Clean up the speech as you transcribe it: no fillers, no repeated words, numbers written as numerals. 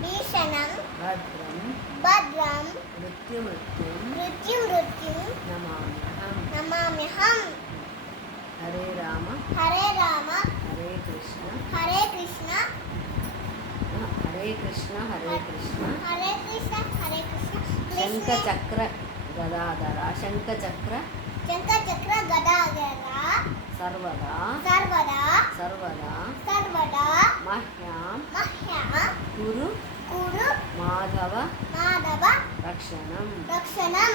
భీషణం భద్రం మృత్యుమృత్యుం నమామ్యహం. హరే రామ హరే హరే కృష్ణ హరే కృష్ణ హరే కృష్ణ హరే కృష్ణ హరే కృష్ణ హరే కృష్ణ. శంఖ చక్ర గదాధర శంఖ చక్ర గదాధర సర్వదా సర్వదా సర్వదా సర్వదా మహ్యాం కురు మాధవ మాధవ రక్షణం రక్షణం.